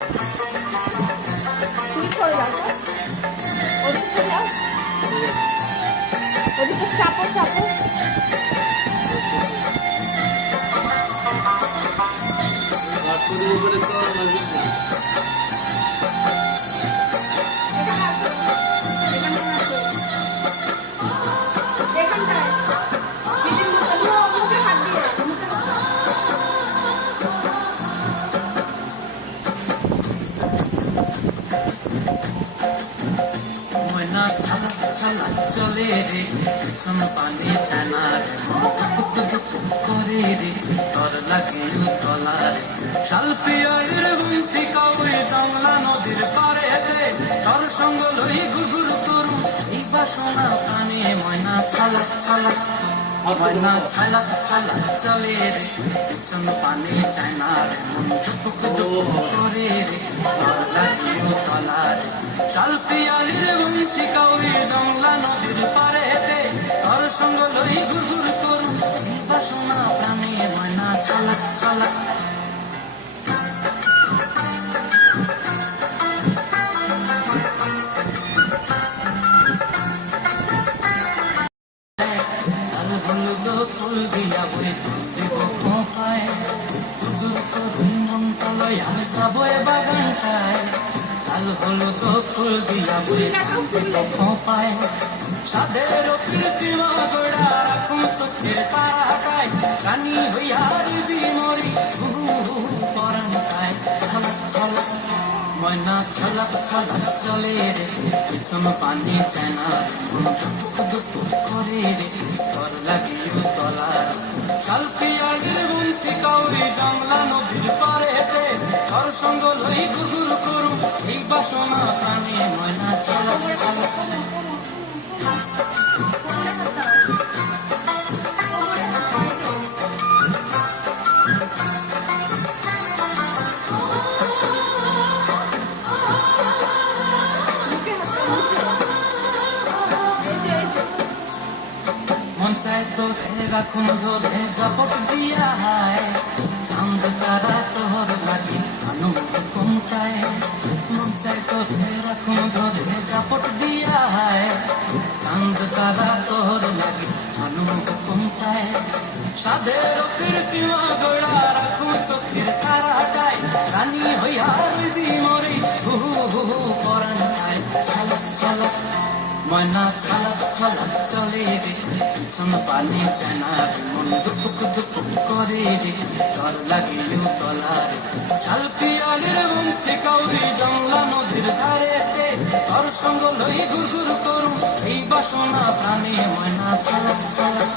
Click করে দাও তো, ওদিকে যাও, ওদিকে চাপো চাপো। চলে রে পিছন পানি ছানা রে দুপুক দুপুক করে রে তোর লাগে তলারে শালপিয়ার বুন্তি কাউই জংলা নদীর পারেতে তোর সঙ্গ লই গুড়গুড় করু এই বাসনা প্রাণে ময়না ছালাক ছালাক ময়না ছালাক ছালাক চলে রে পিছন পানি ছানা রে দুপুক দুপুক করে রে তোর লাগে তলারে শালপিয়ার বুন্তি কাউই জংলা নদীর পারেতে তোর সঙ্গ লই গুড়গুড় করু এই বাসনা প্রাণে ময়না ছালাক ছালাক ফুল দিয়া বই দেব খোঁপায় দূর করুন মনটা লয় আমি যাবো বাগানটায় লাল হলুদ ফুল দিয়া বই দেব খোঁপায় সাদের কৃত্রিমা গোড়া রাখুন চোখের তারাটায় রানী হইয়ার বিমরি পরানটায় ছলক ছলক ময়না ছলক ছলক চলে রে পিছন পানি চেনা দুপুক দুপুক করে রে তোর লাগিও তলার শালপিয়ার বুন্তি কাউরি জংলা নদীর পারেতে তোর সঙ্গ লই গুড়গুড় করু এই বাসনা প্রাণে ময়না ছলক ছলক মঞ্চায় তোরে রাখুন ধরে জাপট দিয়া হায় চাঁদ তারা তোর লাগে আনন্দ কোনটায় মঞ্চায় তোরে রাখুন ধরে জাপট দিয়া হায় চাঁদ তারা তোর লাগে আনন্দ কোনটায় সাদের কৃত্রিমা গোড়া রাখুন চোখের তারাটায় রানী হইয়ার বিমরি পরানটায় ছলক ছলক ময়না ছলক ছলক চলে রে পিছন পানি চেনা মন দুপুক দুপুক করে রে তোর লাগিও তলার শালপিয়ার বুন্তি কাউরি জংলা নদীর ধারেতে তোর সঙ্গ লই গুড়গুড় করু এই বাসনা প্রাণে ময়না ছলক ছলক